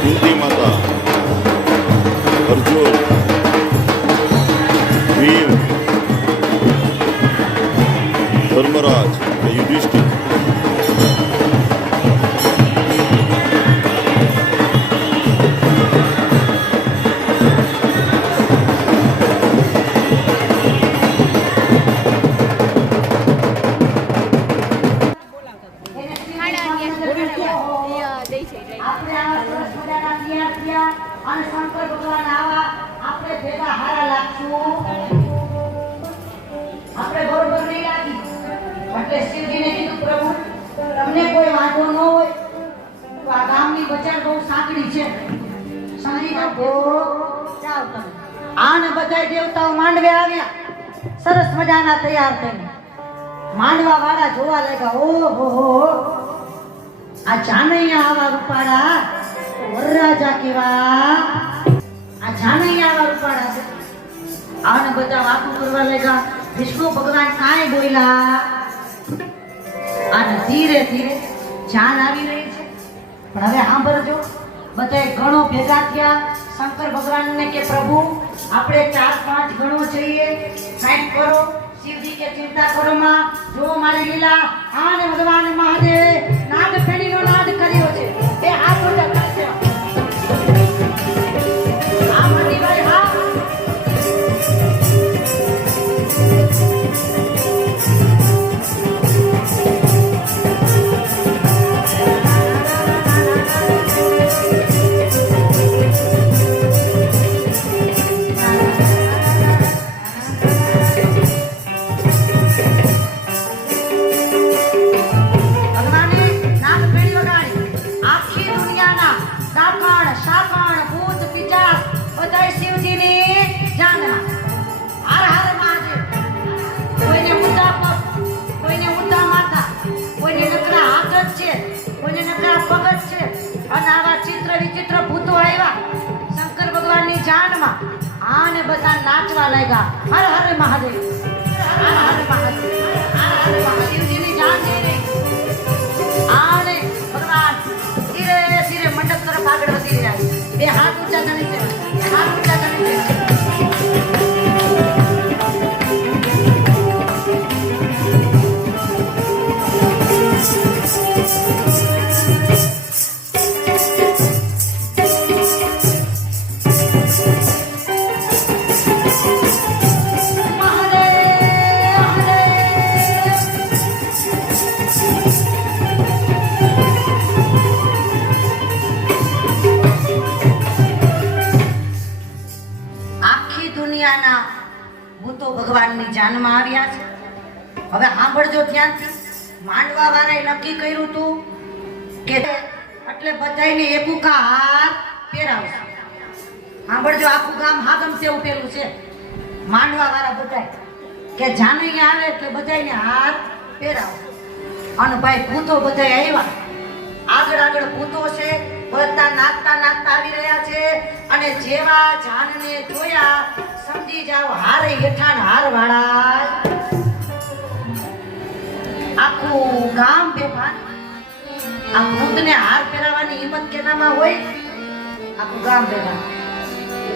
કુંતી માતા, અર્જુન, ભીમ, ધર્મરાજ, યુધિષ્ઠિર. અને શંકર ભગવાન આવા આપણે ભેગા હારા લાગશું, આપણે બરોબર નહીં લાગી. એટલે શિવજીને કીધું, પ્રભુ તમને કોઈ વાંધો ન હોય તો આ ગામની બજાર બહુ સાંકડી છે, સમજી જાઓ. જાઓ તમે. આને બધાય દેવતાઓ માંડવે આવ્યા, સરસ મજાના તૈયાર થઈને માંડવા વાળા જોવા લાગ્યા. ઓહો, આ જાનૈયા આવા રૂપાળા વરરાજા કેવા, આ જાનૈયા આવા રૂપાળા છે. આને બધા વાતો કરવા લાગ્યા. વિષ્ણુ ભગવાન કાંઈ બોલ્યા. અને ધીરે ધીરે જાન આવી રહી છે. પણ હવે સાંભળજો, બધાય ગણો ભેગા થયા. શંકર ભગવાનને કે પ્રભુ આપણે 4-5 ગણો જોઈએ, સાઈડ કરો. શિવજી કે ચિંતા કરો માં, જો મારી લીલા. આને ભગવાન મહાદેવે નાદ ફેણીનો નાદ કર્યો છે. એ આ મોટા કરશે આ મારી ભાઈ. હા, આને બધા નાચવા લાગ્યા. હર હર મહાદેવ, હર હર મહાદેવ, હર હર મહાદેવજીની જાન જઈ રહી. આને ભગવાન ધીરે ધીરે મંડપ તરફ આગળ વધી રહ્યા છે. બે હાથ ઊંચા કરી છે, બે હાથ ઊંચા કરી છે. ભૂતો ભગવાનની જાનમાં આવ્યા છે. હવે સાંભળજો ધ્યાનથી. માંડવા વાળાએ નક્કી કર્યું હતું કે એટલે બધાયને એકુકા હાર પહેરાવશે. સાંભળજો, આખું ગામ હાગમસે ઉપેલું છે. માંડવા વાળા બધાય કે જાનૈયા આવે એટલે બધાયને હાર પહેરાવો. અને ભાઈ ભૂતો બધાય આવ્યા. આગળ આગળ ભૂતો છે, બધા નાચતા નાચતા આવી રહ્યા છે. અને જેવા જાનને જોયા સમજી જાવ હારે હેઠાણ હાર વાળા. આખું ગામ બેભાન. આ ભૂતને હાર પહેરાવાની હિંમત કેનામાં હોય? આખું ગામ બેભાન.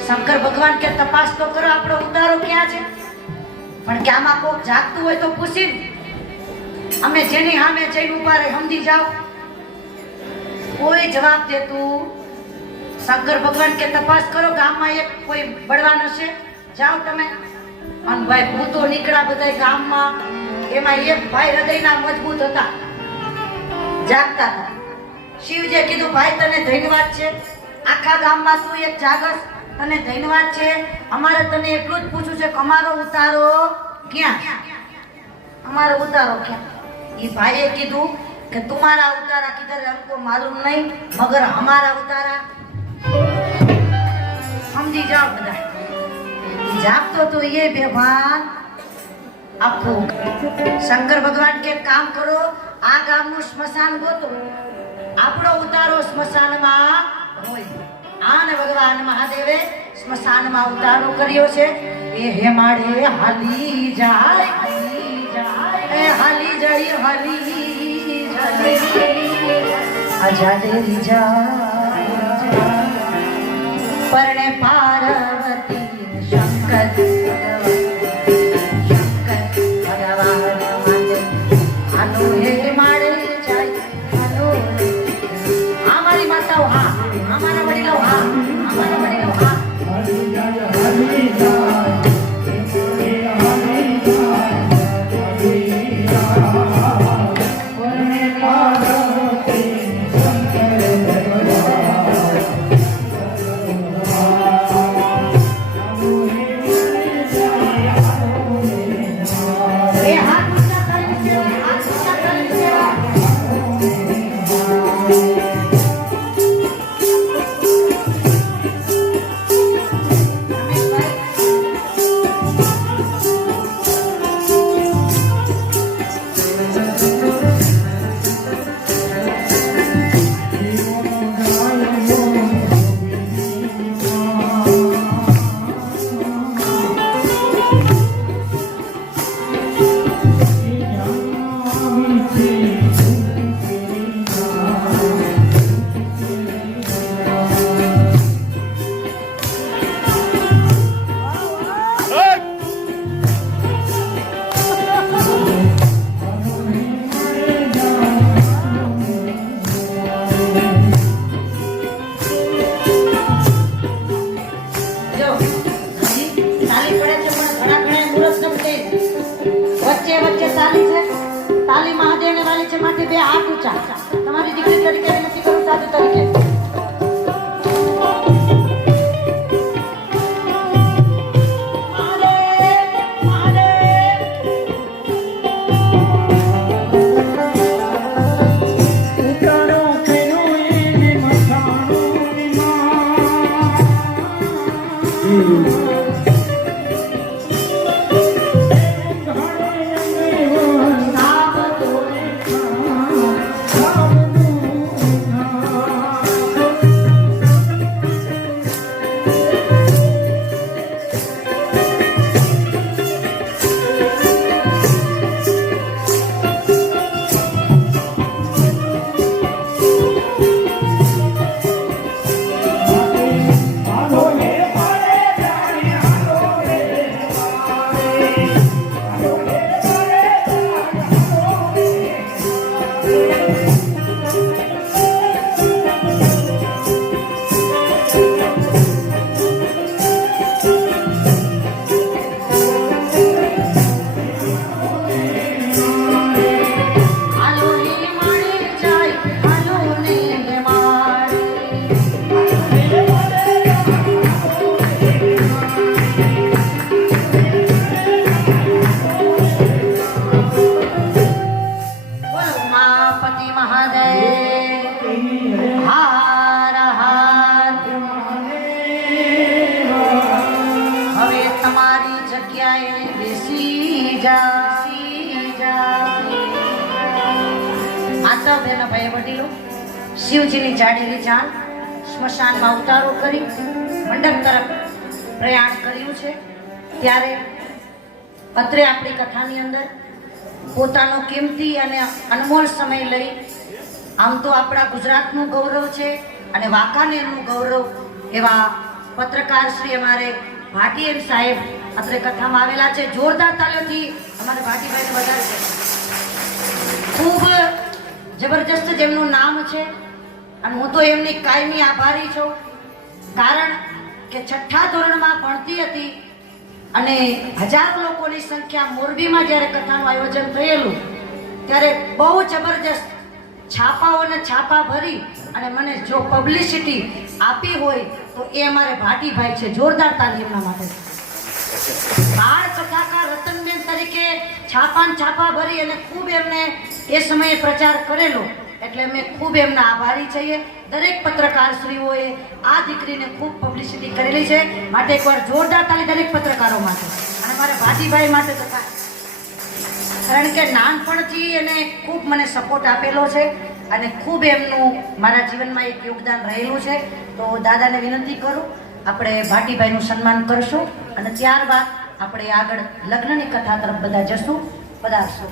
શંકર ભગવાન કે તપાસ તો કરો, આપણો ઉતારો ક્યાં છે? પણ કે આમાં કોક જાગતું હોય તો પૂછી. અમે જેની સામે જઈને ઉભા રહે સમજી જાવ. કોઈ જવાબ દેતું. શંકર ભગવાન કે તપાસ કરો, ગામમાં એક કોઈ બળવાન હશે, જાઓ તમે. અને ભાઈ ભૂતો નીકળ્યા બધા ગામમાં. એમાં એક ભાઈ હૃદયના મજબૂત હતા, જાગતા હતા. શિવજીએ કીધું, ભાઈ તને ધન્યવાદ છે, આખા ગામમાં તું એક જાગસ, તને ધન્યવાદ છે. અમારે તને એટલું જ પૂછવું છે કે અમારો ઉતારો ક્યાં? અમારો ઉતારો ક્યાં? એ ભાઈએ કીધું કે तुम्हारा उतारा किधर है हमको मालूम नहीं, मगर हमारा उतारा समझी जाओ બધા. જાગતો તો ये बेभान आपको. શંકર ભગવાન કે કામ કરો, આ ગામનું સ્મશાન ગોતો, આપણો ઉતારો સ્મશાનમાં હોય. આને ભગવાન મહાદેવે સ્મશાનમાં ઉતારો કર્યો છે. એ હેમાડે હાલી જાય, હાલી જાય, હાલી જાય, હાલી જાય. આઝાદ જાય પરણે પાર્વતી શંકર ભગવાન માટે આનો હે માડે જાય આનો આ મારી માતાઓ હા અમારા વડીલો હા અમારા વડીલો હા તાલી મહાદેવને વાલી છે માટે બે હાથ ઊંચા તમારી દીકરી તરીકે વિનંતી કરું સાધુ તરીકે શિવજીની જાડેલી જાન સ્મશાનમાં ઉતારો કરી મંડપ તરફ પ્રયાણ કર્યું છે ત્યારે અત્રે આપણી કથાની અંદર પોતાનો કિંમતી અને અનમોલ સમય લઈ આમ તો આપણા ગુજરાતનું ગૌરવ છે અને વાંકાનેરનું ગૌરવ એવા પત્રકાર શ્રી અમારે ભાટીએમ સાહેબ અત્રે કથામાં આવેલા છે. જોરદાર તાળીઓથી અમારે ભાટીભાઈને વધારે છે. ખૂબ જબરજસ્ત જેમનું નામ છે અને હું તો એમની કાયમી આભારી છું. કારણ કે 6થા ધોરણમાં ભણતી હતી અને હજારો લોકોની સંખ્યા મોરબીમાં જ્યારે કથાનું આયોજન થયેલું ત્યારે બહુ જબરજસ્ત છાપાઓને છાપા ભરી અને મને જો પબ્લિસિટી આપી હોય તો એ અમારે ભાટીભાઈ છે. જોરદાર તાલી એમના માટે. બાળ કથાકાર રતનબેન તરીકે છાપા ભરી અને ખૂબ એમને એ સમયે પ્રચાર કરેલો એટલે અમે ખૂબ એમના આભારી છીએ. દરેક પત્રકારશ્રીઓએ આ દીકરીને ખૂબ પબ્લિસિટી કરેલી છે માટે એકવાર જોરદાર તાલી દરેક પત્રકારો માટે અને મારા ભાટીભાઈ માટે તો કારણ કે નાનપણથી એને ખૂબ મને સપોર્ટ આપેલો છે અને ખૂબ એમનું મારા જીવનમાં એક યોગદાન રહેલું છે. તો દાદાને વિનંતી કરું આપણે ભાટીભાઈનું સન્માન કરશું અને ત્યારબાદ આપણે આગળ લગ્નની કથા તરફ બધા જશું. પધારશું.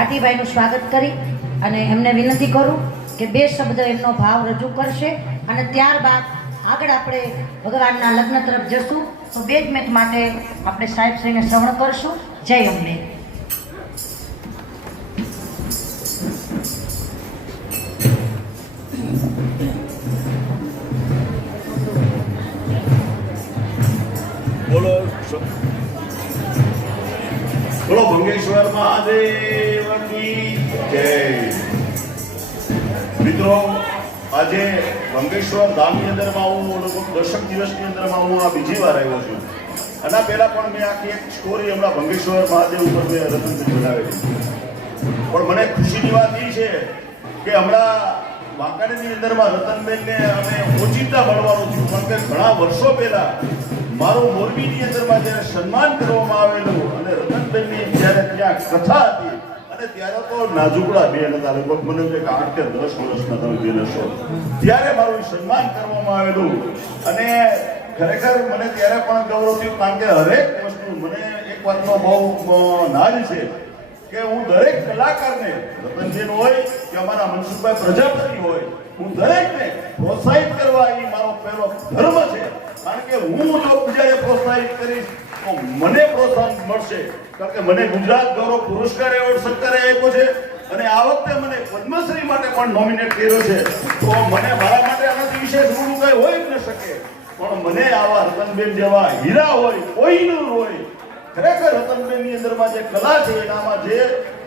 ભાટીભાઈનું સ્વાગત કરી અને એમને વિનંતી કરું કે 2 શબ્દ એમનો ભાવ રજૂ કરશે અને ત્યારબાદ આગળ આપણે ભગવાનના લગ્ન તરફ જશું. તો 2 જ મિનિટ માટે આપણે સાહેબશ્રીને શ્રવણ કરશું. જય અંબે. બોલો બોલો ભંગેશ્વર મહાદેવ કી જય. મિત્રો, આજે ભંગેશ્વર ધામની અંદરમાં હું લગભગ 10 દિવસની અંદરમાં હું આ બીજી વાર આવ્યો છું. આના પહેલા પણ મેં આખી એક સ્ટોરી હમણાં ભંગેશ્વર મહાદેવ ઉપર મેં રતનભાઈ બનાવેલી. પણ મને ખુશીની વાત એ છે કે હમણાં વાંકાનેરની અંદરમાં રતનબેનને અમે ઓચિંતા મળવાનું થયું. પણ કે ઘણા વર્ષો પહેલા મારું મોરબીની અંદરમાં જ્યારે સન્માન કરવામાં આવેલું અને રતનબેનની જ્યારે ત્યાં કથા હતી અને ત્યારે તો નાજુકડા બેન હતા, લગભગ મને કે 8 કે 10 વર્ષના તમે બેન હશો, ત્યારે મારું સન્માન કરવામાં આવેલું. અને ખરેખર મને ત્યારે પણ ગૌરવ થયું, કારણ કે હરેક વસ્તુ મને એક વાતનો બહુ નાજ છે કે હું દરેક કલાકારને, રતનબેન હોય કે અમારા મનસુખભાઈ પ્રજાપતિ હોય, હું દરેકને પ્રોત્સાહિત કરવા એ મારો પહેલો ધર્મ છે. કારણ કે હું જો બીજાને પ્રોત્સાહિત કરીશ તો મને પ્રોત્સાહન મળશે. કારણ કે મને ગુજરાત ગૌરવ પુરસ્કાર એવોર્ડ સરકારે આપ્યો છે અને આ વખતે મને પદ્મશ્રી માટે પણ નોમિનેટ કર્યો છે. તો મને મારા માટે આનાથી વિશેષ ગુણ કઈ હોય જ ન શકે. પણ મને આવા રતનબેન જેવા હીરા હોય, કોઈનું હોય, ખરેખર રતનબેનની અંદરમાં જે કલા છે, એનામાં જે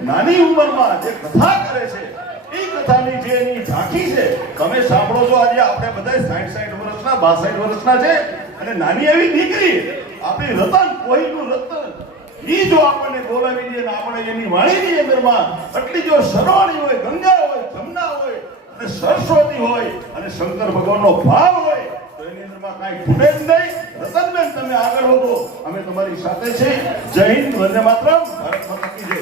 નાની ઉંમરમાં જે કથા કરે છે, એ કથાની જે એની ઝાંખી છે, તમે સાંભળો છો. આજે આપણે બધા 60-60 વર્ષના 62 વર્ષના છે અને નાની એવી દીકરી આપણી રતન, કોઈનું રતન, એ જો આપણને બોલાવી દે ને આપણે એની વાણીની અંદરમાં આટલી જો સરવાણી હોય, ગંગા હોય, જમના હોય અને સરસ્વતી હોય અને શંકર ભગવાનનો ભાવ હોય તો એની અંદરમાં કાંઈ ખૂટે જ નહીં. રતનબેન, તમે આગળ વધો, અમે તમારી સાથે છે. જય હિન્દ, વંદે માતરમ, ભારત માતા કી જય.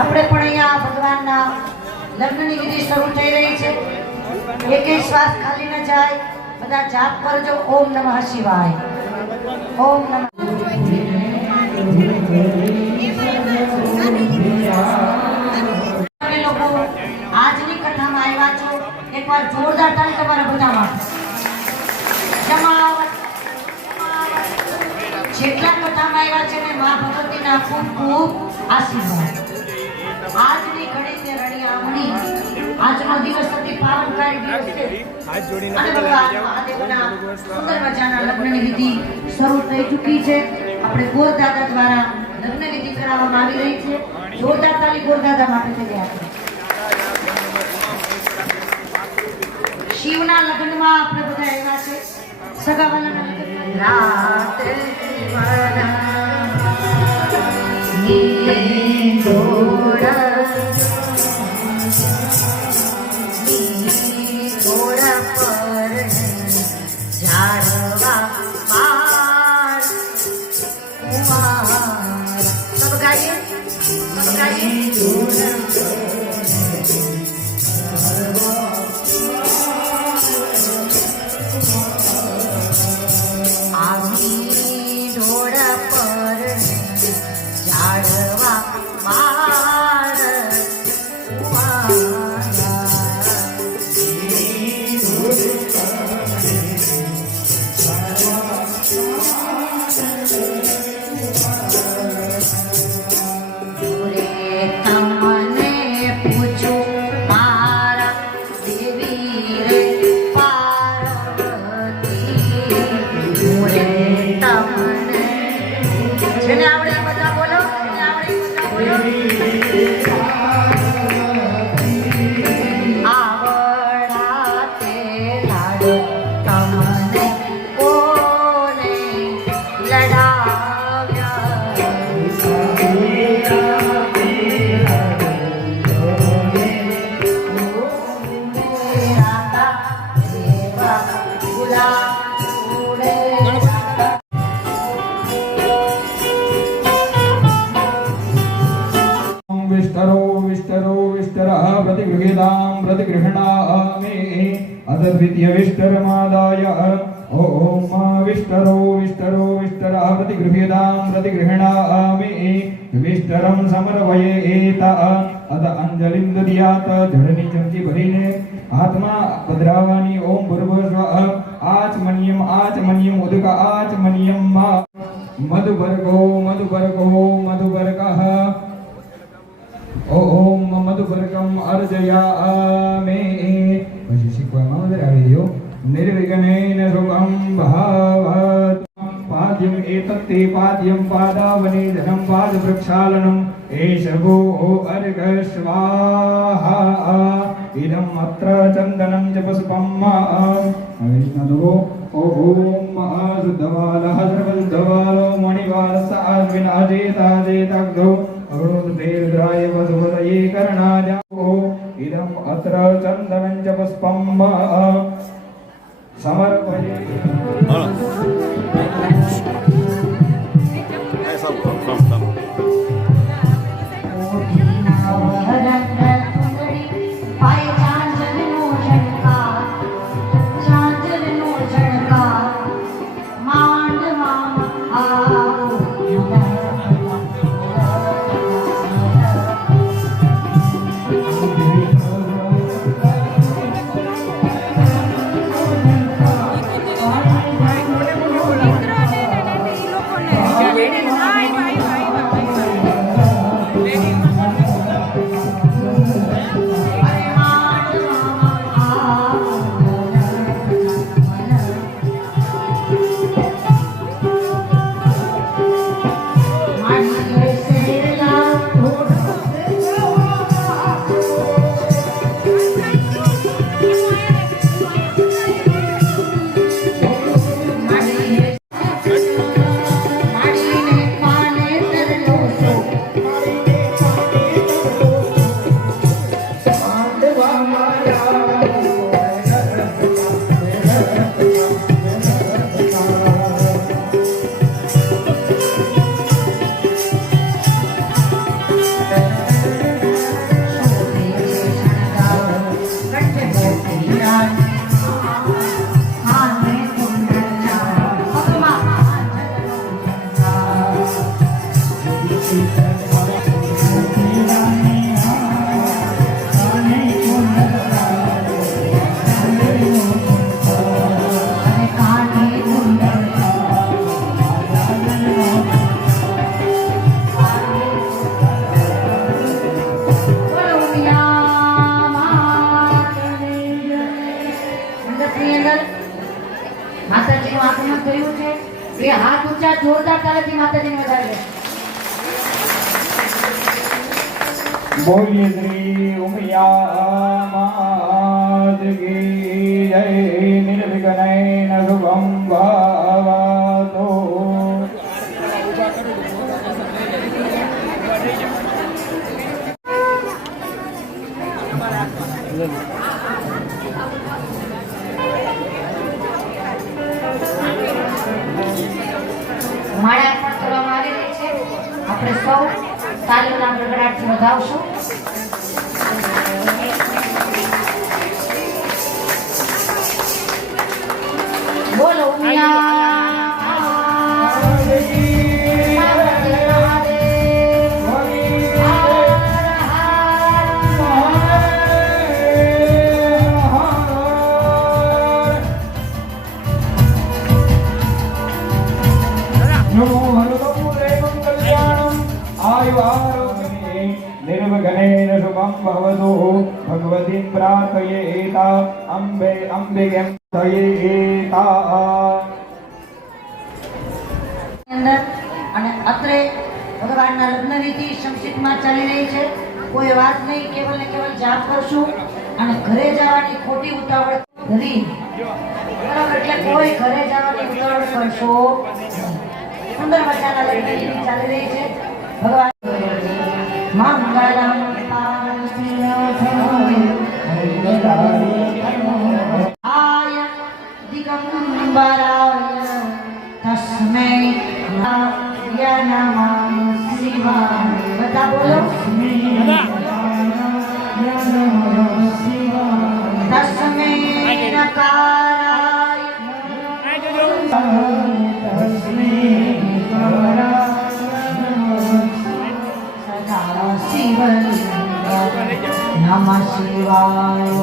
આપણે પણ અહીંયા ભગવાનના લગ્નની વિધિ શરૂ થઈ રહી છે. એક શ્વાસ ખાલી ન જાય. બધા જાપ કરજો. ઓમ નમઃ શિવાય. ઓમ નમઃ. તમે લોકો આજની કથામાં આવ્યા છો, એકવાર જોરદાર તાળી તમારા બધા માટે. જમાવટ. જેટલા કથામાં આવ્યા છે ને મા ભગવતીના ખૂબ ખૂબ આશીર્વાદ. આજની ઘડી તે રણિયામણી, આજનો દિવસ અતિ પાવનકારી દિવસ છે અને ભગવાન મહાદેવના સુંદર મજાના લગ્નની વિધિ શરૂ થઈ ચૂકી છે. આપણે ગોરદાદા દ્વારા લગ્ન વિધિ કરાવવામાં આવી રહી છે. જોરદાર તાળી ગોરદાદા માટે થઈ રહ્યા છે. શિવના લગ્નમાં આપણે બધા આવ્યા છે. સગાવાલાના લગ્નમાં રાતે प्रतिगृह्णामि अद्वितीय विष्टरमादाय ओम विष्टरो विष्टरो विष्टरः प्रतिगृह्णामि विष्टरं समर्पयेत अद अंजलिं दद्यात जड़नी चमची भरीने हाथમાં પધરાવવાની. ઓમ ભૂર્ભુવઃ આચમન્યમ ઉદક આચમન્યમ મધુવર્ગો મધુવર્ગઃ ઓમ મધુવર્ગમ અર્જયામિ. પછી શીખવામાં વધારે આવી ગયો. નિર્વિઘ્નેન શુભમ ભાવત. પાદ્યમ એતત્તે પાદ્યમ પાદાવને ધનમ પાદ વૃક્ષાલનમ એષગો અર્ઘ સ્વાહા ઇદમ અત્ર ચંદનમ ચ પુષ્પમ. આવી રીતના દો. ઓમ શુદ્ધવાલઃ સર્વશુદ્ધવાલો મણિવારસ આશ્વિન અજેતાજેતાગ્ધો અવરોધેર્દ્રાય વસુવદયે કર્ણાજાઓ ઇદમ અત્ર ચંદનં ચ પુષ્પમ સમર્પયે. ની અંદર માતાજીનું આગમન થયું છે. એ હાથ ઊંચા જોરદાર તાળીથી માતાજીને વધારે બોલીએ શ્રી ઉમિયા માત કી જય. નિર્વિઘ્નેન શુભમ ભવતુ. માળા પણ કરવામાં આવેલી છે. આપણે સૌ તાલીમના ગડગડાટથી વધાવશું. બોલો निर्विघ्नेन शुभं भवतु. भगवतीं प्रार्थयेता अंबिकें प्रार्थयेता. અંદર અને અત્રે ભગવાનના લગ્ન વિધિ શમશીતમાં ચાલી રહી છે. કોઈ વાત નહીં, કેવલ ને કેવલ જાપ કરશું અને ઘરે જવાની ખોટી ઉતાવળ કરી બરાબર. એટલે કોઈ ઘરે જવાની ઉતાવળ કરશો. સુંદર મજાના લગ્ન વિધિ ચાલી રહી છે. ભગવાન મંગલમ આય દિગંબરાય તસ્મૈ નમઃ શિવાય. બધા બોલો તસ્મૈ નકારાય સદા શિવલિંગાય નમઃ શિવાય.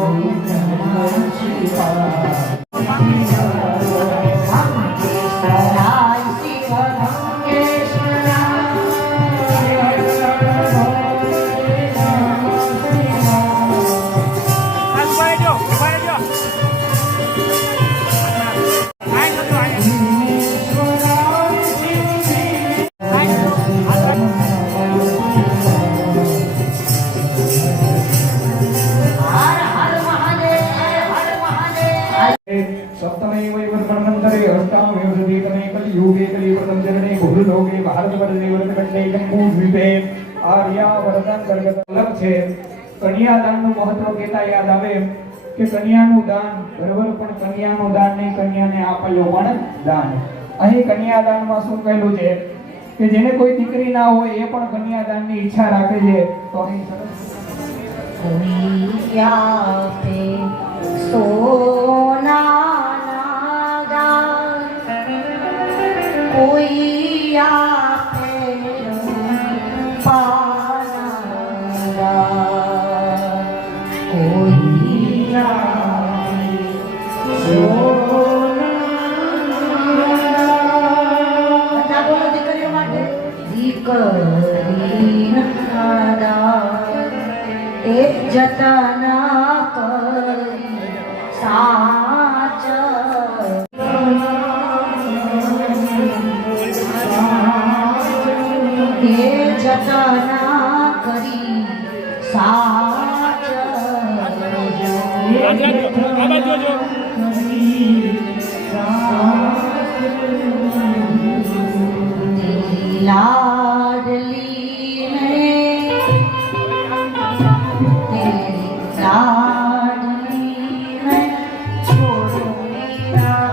सप्तमे वैवर्तमनन्तरे अष्टाविंशतितमे कलियुगे कलियुगं चरणे बहुलोके भारतवर्षे वर्तकण्डे जम्बूद्वीपे आर्यावर्तान्तर्गत અલગ છે. કન્યાદાનનું મહત્વ કહેતા યાદ આવે કે કન્યાનું દાન બરાબર, પણ કન્યાનું દાન નહીં, કન્યાને આપેલું પણ દાન. અહીં કન્યાદાનમાં શું કહેલું છે કે જેને કોઈ દીકરી ના હોય એ પણ કન્યાદાનની ઈચ્છા રાખે છે. તો અહીં સરસ કોઈ આપે સોનાના દાન, કોઈ આપે પાના દાન, કોઈ આપે સોનાના દાન. દીકરીઓ માટે દીકરીના દાન એક જતન કરી સાચ એ જતન કરી સાચ લાડલી ને લાડલી ને છોડ્યા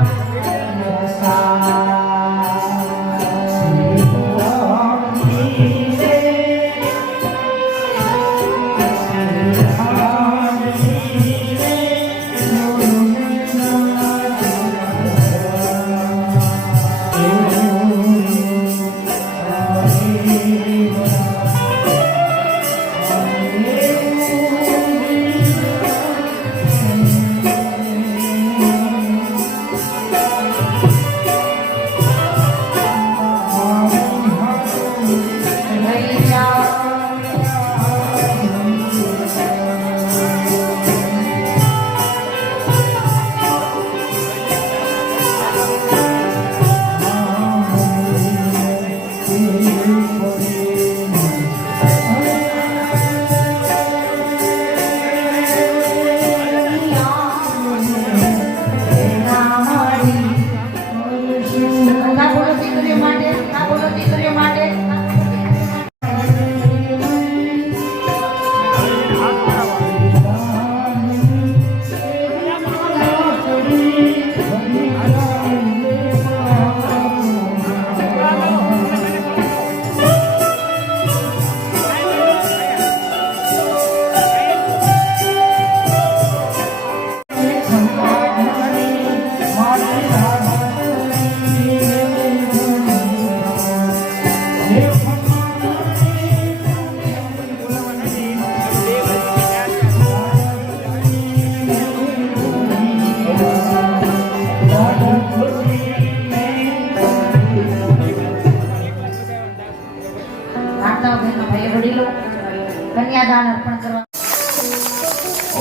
કન્યાદાન અર્પણ કરવા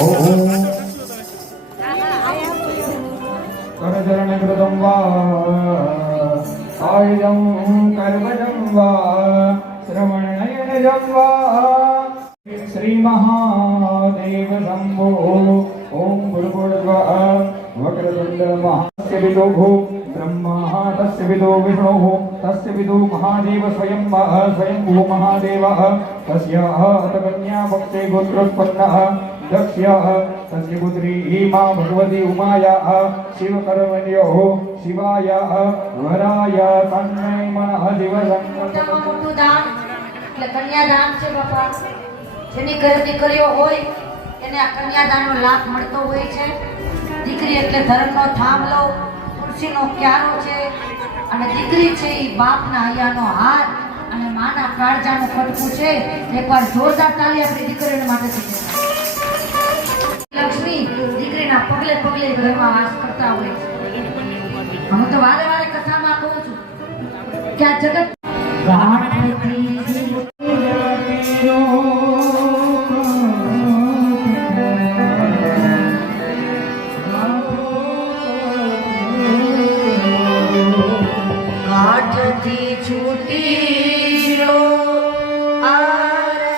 ઓમ કરચરણ કૃતમ વા આયુધમ કર્મજમ વા શ્રવણનયનજમ વા શ્રી મહાદેવ શંભો ઓમ ગુરુર્ભુવઃ વક્રતુંડ મહાસ્ય વિદો બ્રહ્મા તસ્ય વિદો વિષ્ણુ તસ્ય વિદો મહાદેવ સ્વયંભૂ મહાદેવઃ તસ્યાઃ કન્યા ભક્તે ગોત્રોત્પન્નઃ દક્ષ્યઃ તસ્ય પુત્રી ઈમા ભગવતી ઉમાયાઃ શિવકર્મણ્યો શિવાયાઃ વરાય તન્મય મનઃ દિવસં મોટામાં મોટું દાન એટલે કન્યાદાન છે બાપા. જેની ઘરે દીકરીઓ હોય એને આ કન્યાદાનનો લાભ મળતો હોય છે. દીકરી એટલે ધર્મનો થાંભલો, ખુરશીનો ક્યારો છે, અને દીકરી છે એ બાપના હૈયાનો હાથ અને માના કાળજાનું કટકું છે. એકવાર જોરદાર તાળી આપણી દીકરીઓ માટે છે. લક્ષ્મી દીકરીના પગલે પગલે ઘરમાં વાસ કરતા હોય છે. હું તો વારે વારે કથામાં કહું છું કે આ જગત કાઠથી છૂટી લો આરે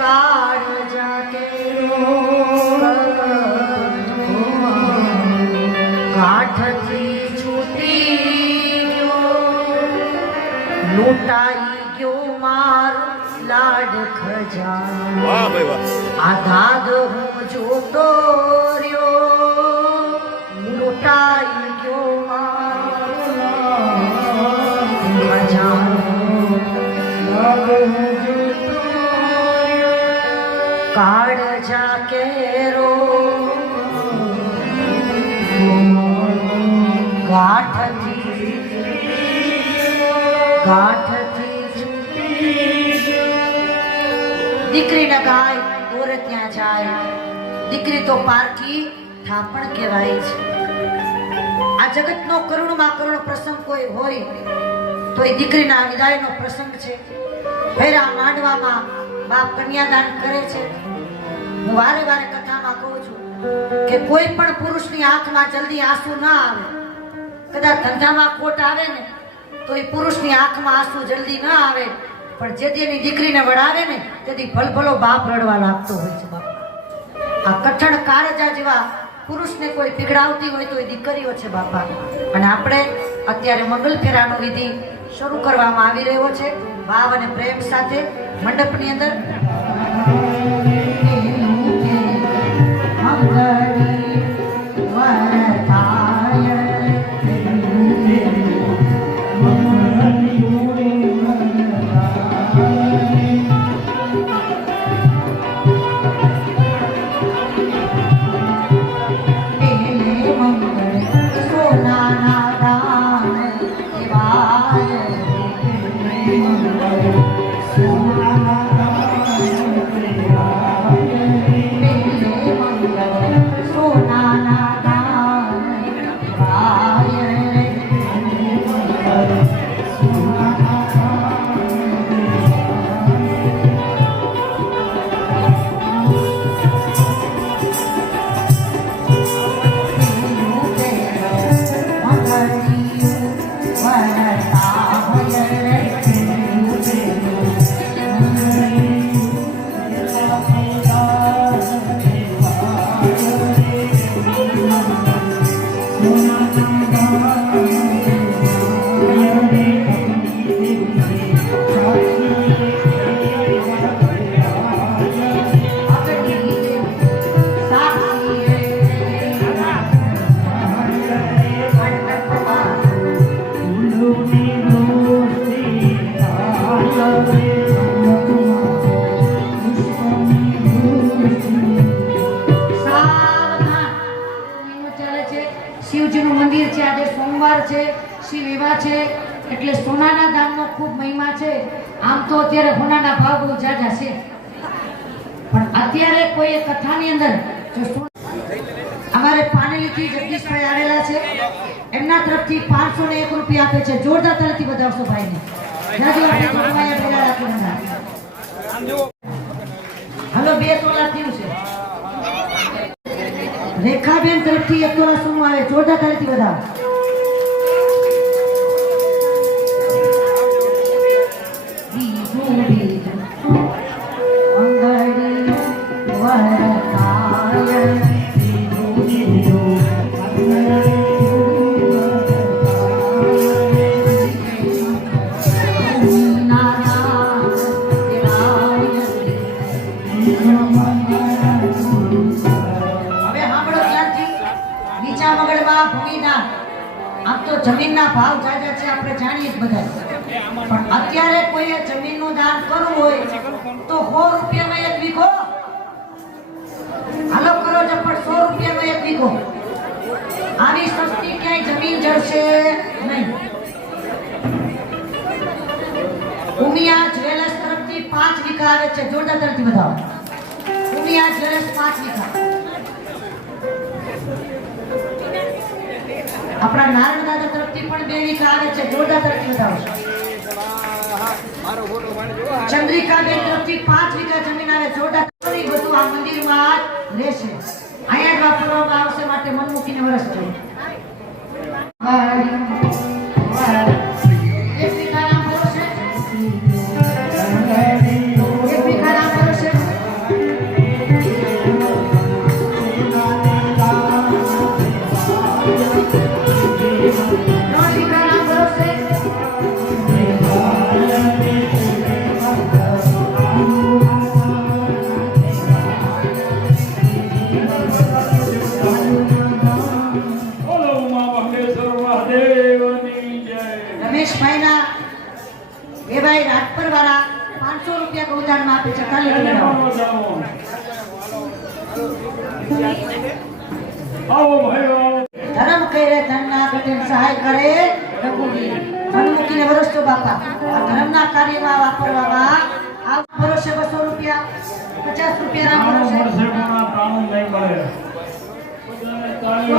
કાળ જાકે કાઠથી છૂટી ગયો લૂંટાઈ ગયો મારો લાડ ખજાનો. વાહ ભાઈ વાહ. આ દાદ હું જોતો રહ્યો લૂંટાઈ ગયો મારો ખજાનો. કાળ જાકેરો ગાંઠથી દીકરીના ગાય દોરે ત્યાં જાય. દીકરી તો પારકી ઠાપણ કહેવાય છે. આ જગતનો કરુણમાં કરુણ પ્રસંગ કોઈ હોય તો એ દીકરીના વિદાયનો પ્રસંગ છે. ફેરા માંડવામાં બાપ કન્યાદાન કરે છે. હું વારે વારે કથામાં કહું છું કે કોઈ પણ પુરુષની આંખમાં જલ્દી આંસુ ના આવે. કદાચ ધંધામાં ખોટ આવે ને તો એ પુરુષની આંખમાં આંસુ જલ્દી ના આવે, પણ જેથી એની દીકરીને વળાવે ને તેથી ભલભલો બાપ રડવા લાગતો હોય છે. બાપ આ કઠણ કાળજા જેવા પુરુષને કોઈ પીગળાવતી હોય તો એ દીકરીઓ છે બાપા. અને આપણે અત્યારે મંગલ ફેરાનો વિધિ શરૂ કરવામાં આવી રહ્યો છે ભાવ અને પ્રેમ સાથે મંડપની અંદર. શિવજીનું મંદિર છે. આજે સોમવાર છે, શિવ વિવાહ છે, એટલે સોનાના દાનનો ખૂબ મહિમા છે. આમ તો અત્યારે સોનાના ભાવ બહુ જાજા છે, પણ અત્યારે કોઈ કથાની અંદર જો અમારે પાનેલીથી જગદીશભાઈ આવેલા છે, એમના તરફથી 501 રૂપિયા આપે છે. જોરદાર તરફથી વધાવશો ભાઈને. જાજો આપણે જોગવાયા પેલા રાખી 2 તોલા થયું છે. રેખાબેન તરફથી 1 તોલા સોનું આવે. જોરદાર તાળીથી વધાવો. બીજું બીજું અંગડી વરતાય. બીજું બીજું આમ તો જમીનના ભાવ જાજા છે, આપણે જાણીએ જ બધા. પણ અત્યારે કોઈએ જમીનનું દાન કરવું હોય તો 100 રૂપિયામાં 1 વીઘો. હાલો કરો ઝપટ, 100 રૂપિયામાં 1 વીઘો. આવી સસ્તી ક્યાંય જમીન જળશે નહીં. ઉમિયા જ્વેલર્સ તરફથી 5 વીઘા આવે છે. જોરદાર તરફથી બતાવો. ઉમિયા જ્વેલર્સ 5 વીઘા. આપણા નારાયણ દાદા તરફથી પણ 2 વીઘા આવે છે. જોરદાર તરફથી બતાવો. ચંદ્રિકાબેન તરફથી 5 વીઘા જમીન આવે. જોરદાર. બધું આ મંદિરમાં જ રહેશે. અહીંયા જ વાપરવામાં આવશે, માટે મન મૂકીને વરસજો. 1 વીઘા નામ બોલો છે. 1 વીઘા નામ બોલો છે. રમેશભાઈના એ ભાઈ રાજપર વાળા 500 રૂપિયા ગૌદાનમાં આપે છે. ધર્મ કરે ધનના ઘટે સહાય કરે રઘુવીર. ધન મૂકીને વરસતો બાપા. આ ધર્મના કાર્યમાં વાપરવામાં આ ભરોસે 200 રૂપિયા, 50 રૂપિયા રામ ભરોસે, 100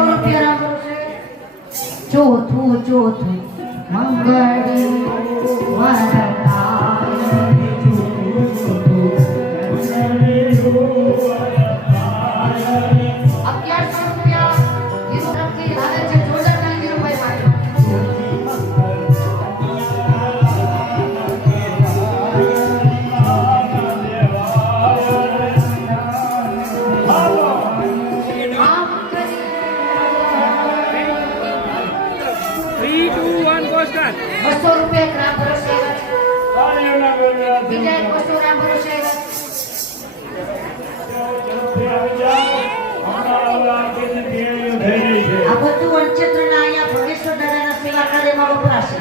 રૂપિયા રામ ભરોસે. ચોથું ચોથું મંગળી વરતાય. 1100 રૂપિયા હીરો તરફથી આવે છે. જોરદાર તાળી હીરોભાઈ માટે. ₹200 ગ્રામ ભરોસે. બીજા 200 ગ્રામ ભરોસે. આ બધું વંચિતના અહીંયા ભગેશ્વર દાદાના સેવા કાર્યમાં વપરાશે.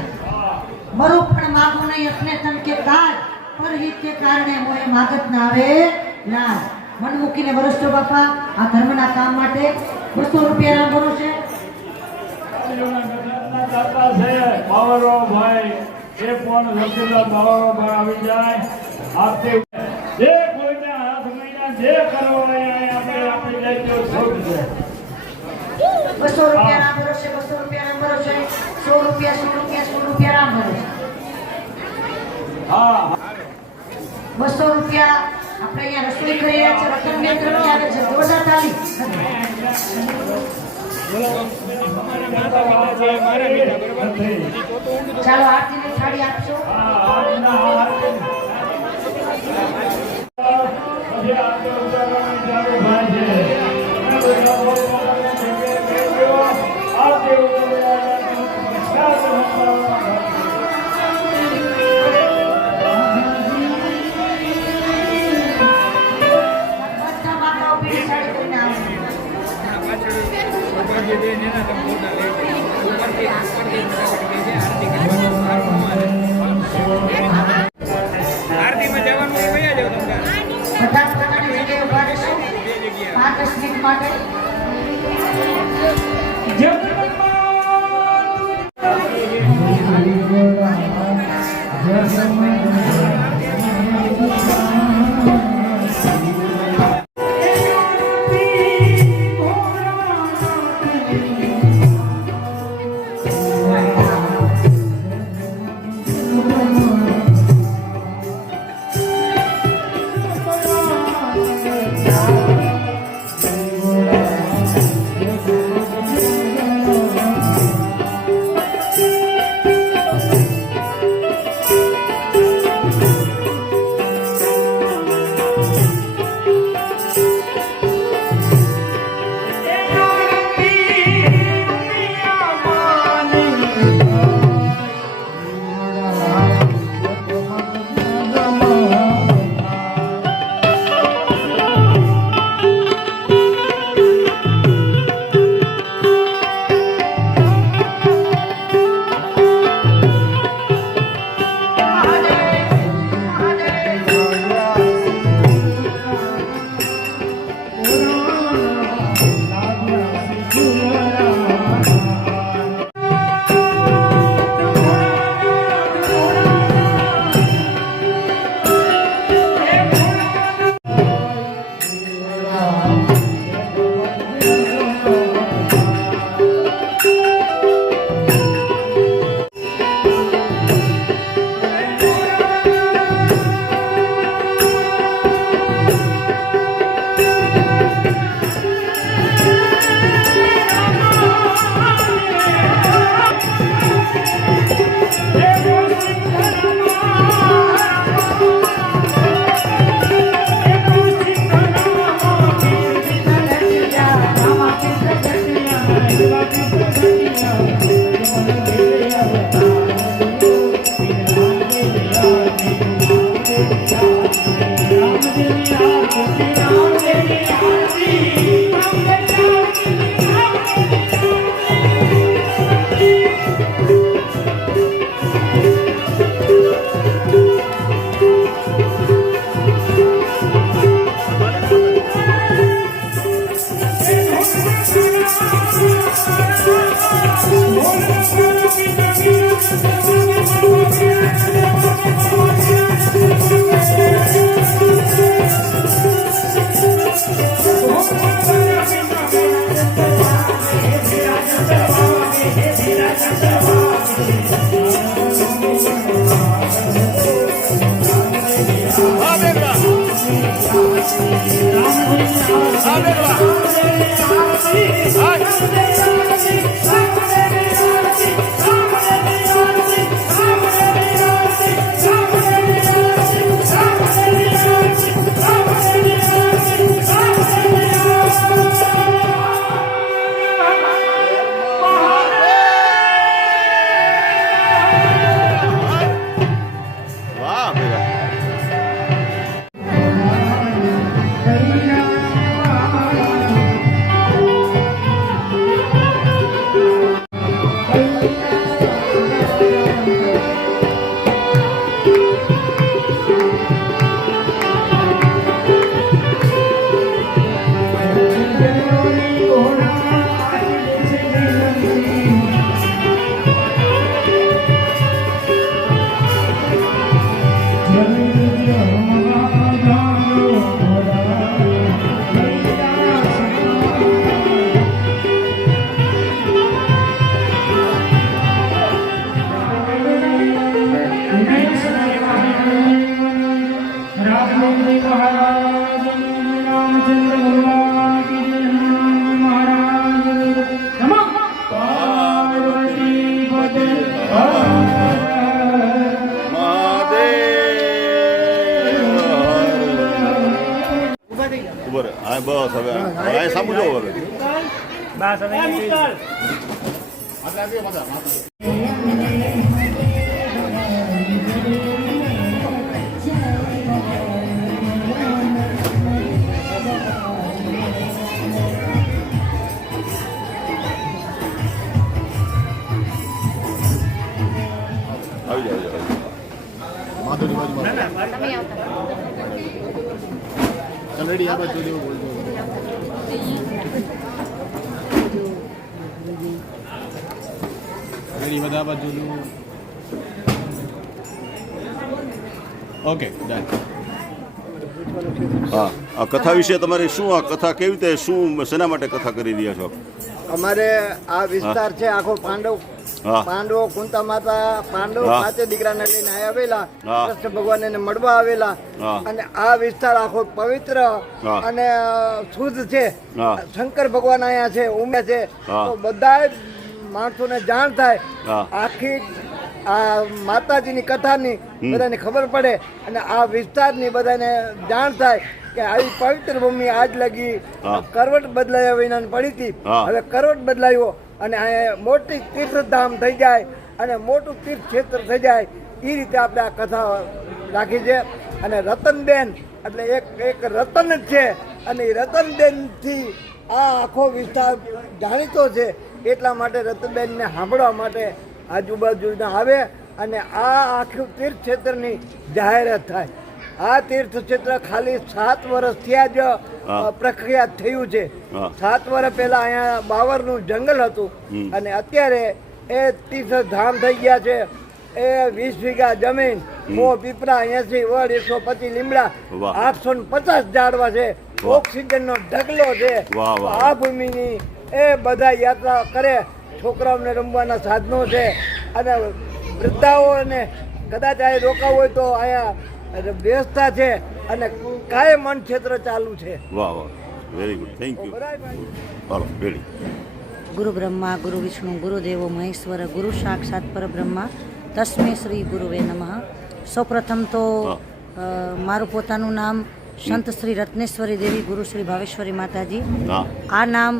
મરું પણ માગું નહીં અપને તન કે કાજ, પરહિત કે કારણે મોએ માગત ના આવે લાજ. મન મૂકીને વરસતો બાપા આ ધર્મના કામ માટે 200 રૂપિયા રામ ભરોસે. બાવરો ભાઈ એ પણ વકીલો બાવરો ભાઈ આવી જાય. આપતી જે કોઈને હાથ મહિના જે કરવો હોય આપણે આપી જાય તો છૂટ છે. 200 રૂપિયા રામ ભરોસે. 200 રૂપિયા રામ ભરોસે. 100 રૂપિયા 100 રૂપિયા 100 રૂપિયા રામ ભરોસે. હા 200 રૂપિયા આપણે અહીંયા રસોઈ કરી રહ્યા છે. રતનબેન તરફથી આવે છે. જોરદાર તાળી. ચાલો આરતીની થાળી આપશો. બધા માતાઓ પીળી સાડી કરીને આવશે. આરતીમાં જવાનું હોય કયા જાવ તમે? બધા પોતાની જગ્યાએ ઉભા રહેશો 5 મિનિટ માટે. વાહ ભેગા ઉભર હા બસ હવે આ સામું જો હવે આવી જાવ ઓલરેડી આ બાજુ લેવું બોલતો રેડી બધા બાજુ લેવું ઓકે ડન હા આ કથા વિશે તમારી શું આ કથા કેવી રીતે શું શેના માટે કથા કરી રહ્યા છો અમારે આ વિસ્તાર છે આખો હા. પાંડવો કુંતા માતા પાંડવ હા. 5 દીકરાને લઈને આવેલા હા. કૃષ્ણ ભગવાન એને મળવા આવેલા હા. અને આ વિસ્તાર આખો પવિત્ર હા. અને શુદ્ધ છે હા. શંકર ભગવાન અહીંયા છે ઉમે છે હા. તો બધા માણસોને જાણ થાય હા. આખી આ માતાજીની કથાની બધાને ખબર પડે અને આ વિસ્તારની બધાને જાણ થાય કે આવી પવિત્ર ભૂમિ આજ લગી હા. કરવટ બદલાયા વિના પડી હતી હા. હવે કરવટ બદલાયો અને આ મોટી તીર્થધામ થઈ જાય અને મોટું તીર્થ ક્ષેત્ર થઈ જાય એ રીતે આપણે આ કથા રાખી છે અને રતનબેન એટલે એક રતન જ છે અને એ રતનબેનથી આ આખો વિસ્તાર જાણીતો છે એટલા માટે રતનબેનને સાંભળવા માટે આજુબાજુના આવે અને આ આખું તીર્થ ક્ષેત્રની જાહેરાત થાય આ તીર્થક્ષેત્ર ખાલી 7 વર્ષ થયા જ હા. પ્રખ્યાત થયું છે. હા. 7 વર્ષ પહેલા અહીંયા બાવરનું જંગલ હતું અને અત્યારે એ તીર્થધામ થઈ ગયા છે. એ 20 વીઘા જમીન, 100 પીપળા, 80 વડ, 125 લીમડા, વાહ. 850 ઝાડવા છે. વાહ. ઓક્સિજનનો ઢગલો છે. વાહ, વાહ. આ ભૂમિની એ બધા યાત્રા કરે. છોકરાઓને રમવાના સાધનો છે અને વૃદ્ધાઓને કદાચ અહીં રોકાવું હોય તો અહીંયા વ્યવસ્થા છે અને કાયમ મન ક્ષેત્ર ચાલુ છે. વાહ વાહ, very good, thank you. Hello ready. ગુરુ બ્રહ્મા ગુરુ વિષ્ણુ ગુરુદેવો મહેશ્વર ગુરુ સાક્ષાત પરબ્રહ્મા તસ્મે શ્રી ગુરુવે નમઃ. સૌપ્રથમ તો મારું પોતાનું નામ સંત શ્રી રત્નેશ્વરી દેવી ગુરુ શ્રી ભાવેશ્વરી માતાજી. હા આ નામ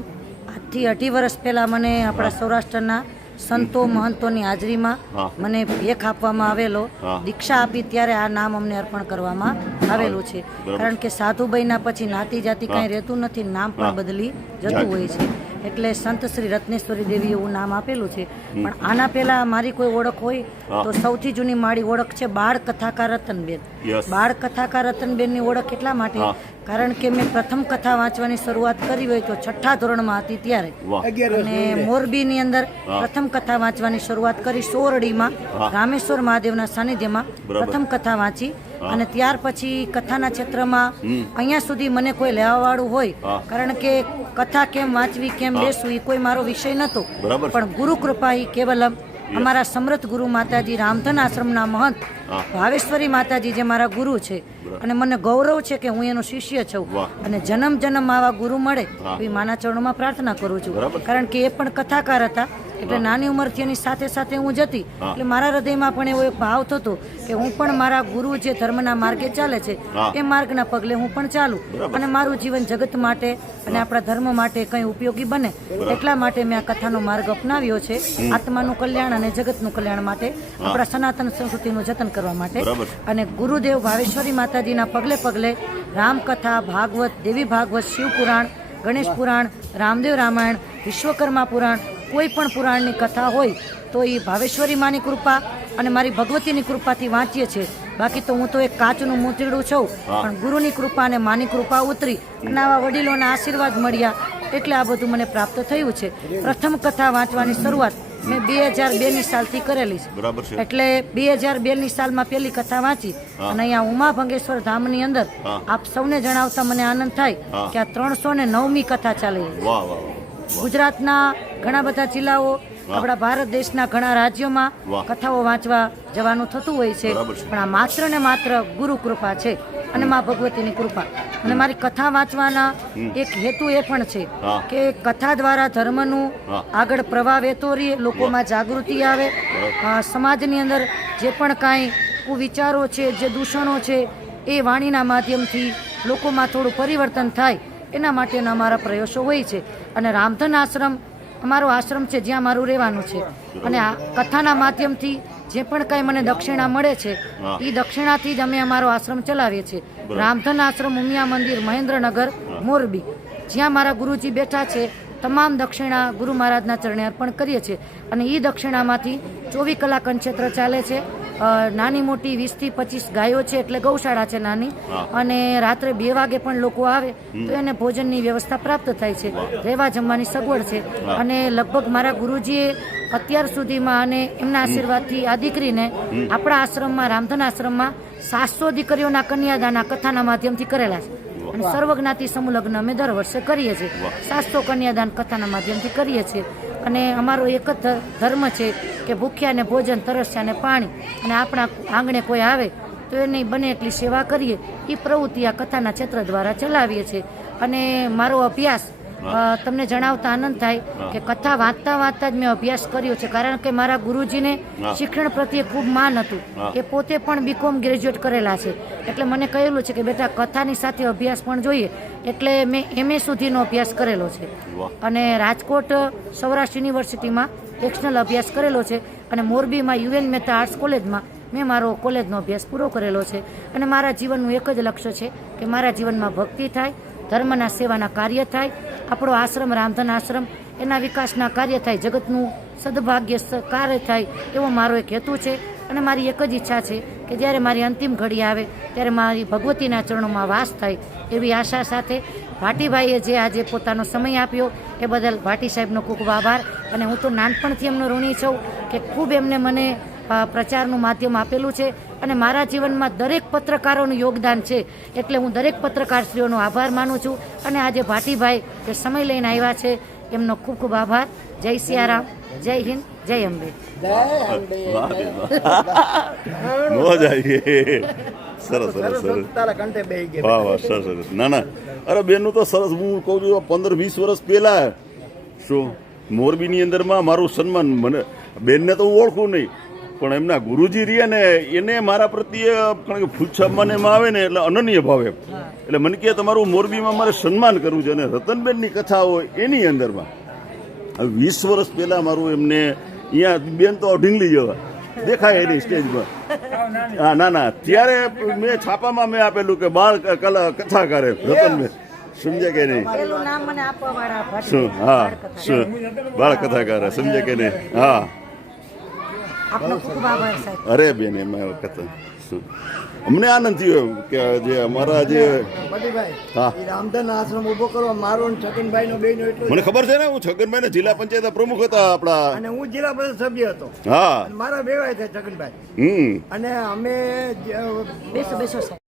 આજથી 18 વર્ષ પહેલાં મને આપણા સૌરાષ્ટ્રના સંતો મહંતોની હાજરીમાં હા. મને ભેખ આપવામાં આવેલો. હા. દીક્ષા આપી ત્યારે આ નામ અમને અર્પણ કરવામાં આવેલું છે. બરાબર. કારણ કે સાધુ બન્યા પછી નાતી જાતિ હા. કાંઈ રહેતું નથી, નામ હા. પણ બદલી જતું હોય છે. એટલે સંત શ્રી રત્નેશ્વરી દેવી એવું નામ આપેલું છે. પણ આના પહેલા મારી કોઈ ઓળખ હોય હા. તો સૌથી જૂની મારી ઓળખ છે બાળ કથાકાર રતનબેન. Yes. બાળ કથાકાર રતનબેનની ઓળખ એટલા માટે હા. કારણ કે મેં પ્રથમ કથા વાંચવાની શરૂઆત કરી હોય તો 6ઠા ધોરણમાં હતી ત્યારે. વાહ 11 અને વર્ષની મોરબીની અંદર હા. પ્રથમ કથા વાંચવાની શરૂઆત કરી સોરડીમાં હા. રામેશ્વર મહાદેવના સાનિધ્યમાં બરાબર. પ્રથમ કથા વાંચી. હા. અને ત્યાર પછી કથાના ક્ષેત્રમાં હમ. અહીંયા સુધી મને કોઈ લેવાવાળું હોય હા. કારણ કે કથા કેમ વાંચવી કેમ હા. બેસવું એ કોઈ મારો વિષય નહોતો. બરાબર. પણ ગુરુ કૃપા ઈ કેવલમ અમારા સમૃદ્ધ ગુરુ માતાજી રામધન આશ્રમના મહંત હા. ભાવેશ્વરી માતાજી જે મારા ગુરુ છે બરાબર. અને મને ગૌરવ છે કે હું એનો શિષ્ય છું. વાહ. અને જન્મ જન્મ આવા ગુરુ મળે હા. તો એ માના ચરણોમાં પ્રાર્થના કરું છું. બરાબર. કારણ કે એ પણ કથાકાર હતા એટલે નાની ઉંમરથી એની સાથે સાથે હું જતી. હા. એટલે મારા હૃદયમાં પણ એવો એક ભાવ થતો કે હું પણ મારા ગુરુ જે ધર્મના માર્ગે ચાલે છે હા. એ માર્ગના પગલે હું પણ ચાલું બરાબર. અને મારું જીવન જગત માટે અને આપણા ધર્મ માટે કંઈ ઉપયોગી બને એટલા માટે મેં આ કથાનો માર્ગ અપનાવ્યો છે. આત્માનું કલ્યાણ અને જગતનું કલ્યાણ માટે, આપણા સનાતન સંસ્કૃતિનું જતન કરવા માટે. બરાબર. અને ગુરુદેવ ભાવેશ્વરી માતાજીના પગલે પગલે રામકથા, ભાગવત, દેવી ભાગવત, શિવ પુરાણ, ગણેશ પુરાણ, રામદેવ રામાયણ, વિશ્વકર્મા પુરાણ, કોઈ પણ પુરાણની કથા હોય તો એ ભાવેશ્વરી માની કૃપા અને મારી ભગવતીની કૃપાથી વાંચીએ છીએ. બાકી તો હું તો એક કાચનું મૂંતરડું છું, હા. પણ ગુરુની કૃપા અને માની કૃપા ઉતરી અને આવા વડીલોના આશીર્વાદ મળ્યા એટલે આ બધું મને પ્રાપ્ત થયું છે. પ્રથમ કથા વાંચવાની શરૂઆત મેં 2002ની સાલથી કરેલી છે. બરાબર છે. એટલે 2002ની સાલમાં પહેલી કથા વાંચી હા. અને અહીંયા ઉમા ભંગેશ્વર ધામની અંદર હા. આપ સૌને જણાવતા મને આનંદ થાય હા. કે આ 309મી કથા ચાલે છે. વાહ વાહ વાહ. ગુજરાતના ઘણા બધા જિલ્લાઓ, આપણા ભારત દેશના ઘણા રાજ્યોમાં વાહ. કથાઓ વાંચવા જવાનું થતું હોય છે. બરાબર છે. પણ આ માત્ર ને માત્ર ગુરુ કૃપા છે અને મા ભગવતીની કૃપા. અને મારી કથા વાંચવાના એક હેતુ એ પણ છે હા. કે કથા દ્વારા ધર્મનું હા. આગળ પ્રવાહ વહેતો રહે, લોકોમાં જાગૃતિ આવે, સમાજની અંદર જે પણ કાંઈ કુવિચારો છે, જે દૂષણો છે એ વાણીના માધ્યમથી લોકોમાં થોડું પરિવર્તન થાય એના માટેના અમારા પ્રયાસો હોય છે. અને રામધન આશ્રમ અમારો આશ્રમ છે જ્યાં મારું રહેવાનું છે. અને આ કથાના માધ્યમથી જે પણ કાંઈ મને દક્ષિણા મળે છે હા. એ દક્ષિણાથી જ અમે અમારો આશ્રમ ચલાવીએ છીએ. બરાબર. રામધન આશ્રમ ઉમિયા મંદિર, મહેન્દ્રનગર, મોરબી, જ્યાં મારા ગુરુજી બેઠા છે તમામ દક્ષિણા ગુરુ મહારાજના ચરણે અર્પણ કરીએ છીએ. અને એ દક્ષિણામાંથી 24 કલાક અન્નક્ષેત્ર ચાલે છે. નાની મોટી 20 થી 25 ગાયો છે એટલે ગૌશાળા છે નાની. હા. અને રાત્રે 2 વાગે પણ લોકો આવે તો એને ભોજનની વ્યવસ્થા પ્રાપ્ત થાય છે. રહેવા જમવાની સગવડ છે. હા. અને લગભગ મારા ગુરુજીએ અત્યાર સુધીમાં અને એમના આશીર્વાદથી આ દીકરીને આપણા આશ્રમમાં, રામધન આશ્રમમાં 700 દીકરીઓના કન્યાદાન આ કથાના માધ્યમથી કરેલા છે. અને સર્વજ્ઞાતિ સમૂહ લગ્ન અમે દર વર્ષે કરીએ છીએ. 700 કન્યાદાન કથાના માધ્યમથી કરીએ છીએ. અને અમારો એક જ ધર્મ છે કે ભૂખ્યાને ભોજન, તરસ્યાને પાણી, અને આપણા આંગણે કોઈ આવે તો એની બને એટલી સેવા કરીએ. એ પ્રવૃત્તિ આ કથાના ક્ષેત્ર દ્વારા ચલાવીએ છીએ. અને મારો અભ્યાસ તમને જણાવતા આનંદ થાય કે કથા વાંચતા વાંચતા જ મેં અભ્યાસ કર્યો છે. કારણ કે મારા ગુરુજીને શિક્ષણ પ્રત્યે ખૂબ માન હતું. એ પોતે પણ બીકોમ ગ્રેજ્યુએટ કરેલા છે. એટલે મને કહેલું છે કે બેટા કથાની સાથે અભ્યાસ પણ જોઈએ. એટલે મેં MA સુધીનો અભ્યાસ કરેલો છે. વાહ. અને રાજકોટ સૌરાષ્ટ્ર યુનિવર્સિટીમાં એક્સટર્નલ અભ્યાસ કરેલો છે. અને મોરબીમાં UN મહેતા આર્ટ્સ કોલેજમાં મેં મારો કોલેજનો અભ્યાસ પૂરો કરેલો છે. અને મારા જીવનનું એક જ લક્ષ્ય છે કે મારા જીવનમાં ભક્તિ થાય, ધર્મના સેવાના કાર્ય થાય, આપણો આશ્રમ રામધન આશ્રમ એના વિકાસના કાર્ય થાય, જગતનું સદભાગ્ય કાર્ય થાય એવો મારો એક હેતુ છે. અને મારી એક જ ઈચ્છા છે કે જ્યારે મારી અંતિમ ઘડી આવે ત્યારે મારી ભગવતીના ચરણોમાં વાસ થાય એવી આશા સાથે ભાટીભાઈએ જે આજે પોતાનો સમય આપ્યો એ બદલ ભાટી સાહેબનો ખૂબ ખૂબ આભાર. અને હું તો નાનપણથી એમનો ઋણી છું કે ખૂબ એમને મને પ્રચારનું માધ્યમ આપેલું છે અને મારા જીવનમાં દરેક પત્રકારોનું યોગદાન છે એટલે હું દરેક પત્રકારશ્રીઓનો આભાર માનું છું. અને આજે ભાટીભાઈ જે સમય લઈને આવ્યા છે એમનો ખૂબ ખૂબ આભાર. જય સિયારામ, જય હિન્દ, જય અંબે. મોજ આવી ગઈ. સરસ સરસ સરસ. તારા કંઠે બેહી ગયા. વાહ વાહ સરસ સરસ. ના ના અરે બેનનું તો સરસ. હું કહું છું 15-20 વર્ષ પહેલા શું મોરબીની અંદરમાં મારું સન્માન, મને બેનને તો હું ઓળખું નહીં પણ એમના ગુરુજી રહ્યા ને એને મારા પ્રત્યે કારણ કે ફૂલછાપમાં એમાં આવે ને એટલે અનન્ય ભાવે એટલે મને કહે તમારું મોરબીમાં મારે સન્માન કરવું છે. અને રતનબેનની કથા હોય એની અંદરમાં હવે 20 વર્ષ પહેલાં મારું એમને અહીંયા બેન તો ઢીંગલી જેવા દેખાય એની સ્ટેજમાં. હા ના ના ત્યારે મેં છાપામાં મેં આપેલું કે બાળ કથાકારે રતનબેન, સમજ્યા કે નહીં? પેલું નામ મને આપવાવાળા શું? હા શું બાળ કથાકાર, સમજ્યા કે નહીં? હા આપનો ખૂબ ખૂબ આભાર સાહેબ. અરે બેન એમાં કથા શું અમને આનંદ થયો કે જે અમારા જે ભાટીભાઈ, હા. ઈ રામધન આશ્રમ ઉભો કરવા મારો અને છગનભાઈનો બેયનો એટલો મને ખબર છે ને, હું છગનભાઈ જિલ્લા પંચાયત પ્રમુખ હતા આપણા. અને હું જિલ્લા પરિષદ સભ્ય હતો. હા અને મારા બેવાય થાય છગનભાઈ. અને અમે બેસો બેસો સાહેબ.